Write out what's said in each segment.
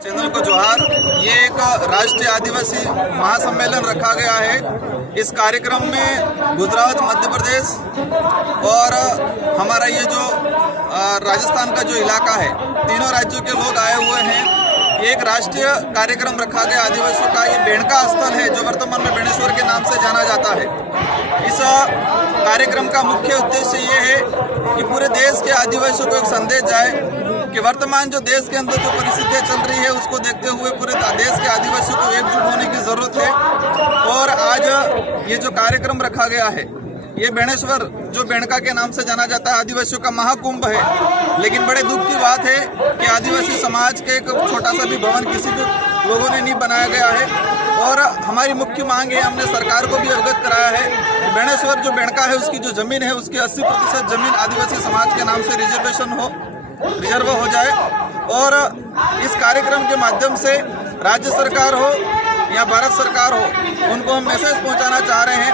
Channel को जोहार। ये एक राष्ट्रीय आदिवासी महासम्मेलन रखा गया है। इस कार्यक्रम में गुजरात, मध्य प्रदेश और हमारा ये जो राजस्थान का जो इलाका है, तीनों राज्यों के लोग आए हुए हैं। एक राष्ट्रीय कार्यक्रम रखा गया आदिवासियों का। ये बेणका स्थल है जो वर्तमान में बेणेश्वर के नाम से जाना जाता है। इस कार्यक्रम का मुख्य उद्देश्य ये है कि पूरे देश के आदिवासियों को एक संदेश जाए कि वर्तमान जो देश के अंदर जो परिस्थितियाँ चल रही है उसको देखते हुए पूरे देश के आदिवासियों को एकजुट होने की जरूरत है। और आज ये जो कार्यक्रम रखा गया है, ये बेणेश्वर जो बेणका के नाम से जाना जाता है, आदिवासियों का महाकुंभ है। लेकिन बड़े दुख की बात है कि आदिवासी समाज के एक छोटा सा भी भवन किसी भी लोगों ने नहीं बनाया गया है। और हमारी मुख्य मांग है, हमने सरकार को भी अवगत कराया है कि बेणेश्वर जो बेणका है उसकी जो जमीन है उसकी 80% जमीन आदिवासी समाज के नाम से रिजर्व हो जाए। और इस कार्यक्रम के माध्यम से राज्य सरकार हो या भारत सरकार हो, उनको हम मैसेज पहुंचाना चाह रहे हैं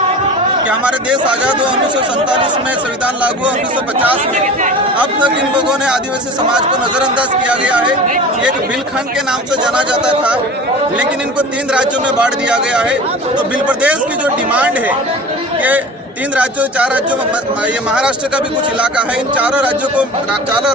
कि हमारे देश आज़ाद हुआ 1947 में, संविधान लागू हुआ 1950 में। अब तक इन लोगों ने आदिवासी समाज को नज़रअंदाज किया गया है। एक बिलखंड के नाम से जाना जाता था, लेकिन इनको 3 राज्यों में बांट दिया गया है। तो बिल प्रदेश की जो डिमांड है कि 3 राज्यों 4 राज्यों में, ये महाराष्ट्र का भी कुछ इलाका है, इन चारों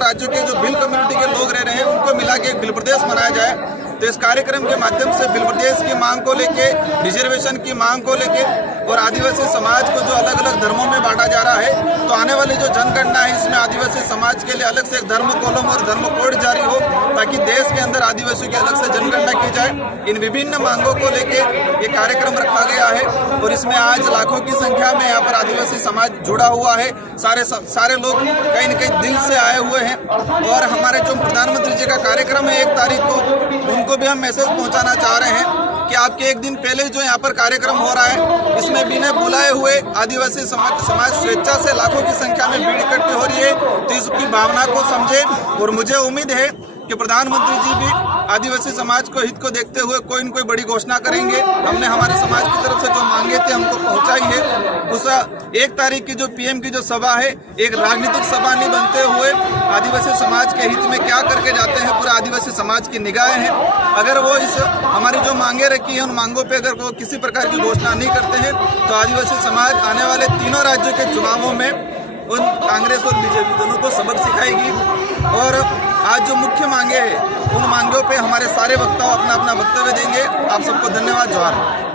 राज्यों के जो बिल कम्युनिटी के लोग रह रहे हैं उनको मिला के एक बिल प्रदेश बनाया जाए। तो इस कार्यक्रम के माध्यम से बिल प्रदेश की मांग को लेके, रिजर्वेशन की मांग को लेके और आदिवासी समाज को जो अलग अलग धर्मों में बांटा जा रहा है, तो आने वाली जो जनगणना है इसमें आदिवासी समाज के लिए अलग से एक धर्म कॉलम और धर्म कोड जारी हो, ताकि देश के अंदर आदिवासियों की अलग से जनगणना की जाए। इन विभिन्न मांगों को लेके ये कार्यक्रम रखा गया है और इसमें आज लाखों की संख्या में यहाँ पर आदिवासी समाज जुड़ा हुआ है। सारे लोग कहीं न कहीं दिल से आए हुए हैं। और हमारे जो प्रधानमंत्री जी का कार्यक्रम है 1 तारीख को, उनको भी हम मैसेज पहुंचाना चाह रहे हैं कि आपके 1 दिन पहले जो यहाँ पर कार्यक्रम हो रहा है, इसमें बिना बुलाए हुए आदिवासी समाज स्वेच्छा से लाखों की संख्या में भीड़ इकट्ठी हो रही है। तो इसकी भावना को समझे। और मुझे उम्मीद है कि प्रधानमंत्री जी भी आदिवासी समाज को हित को देखते हुए कोई न कोई बड़ी घोषणा करेंगे। हमने हमारे समाज की तरफ से जो मांगे थे हमको पहुंचाई है। उस 1 तारीख की जो पीएम की जो सभा है, एक राजनीतिक सभा नहीं बनते हुए आदिवासी समाज के हित में क्या करके जाते हैं, पूरा आदिवासी समाज की निगाहें हैं। अगर वो इस हमारी जो मांगे रखी है उन मांगों पे अगर वो किसी प्रकार की घोषणा नहीं करते हैं, तो आदिवासी समाज आने वाले तीनों राज्यों के चुनावों में उन कांग्रेस और बीजेपी दोनों को सबक सिखाएगी। और आज जो मुख्य मांगे हैं उन मांगों पे हमारे सारे वक्ता अपना अपना वक्तव्य देंगे। आप सबको धन्यवाद। जोहार।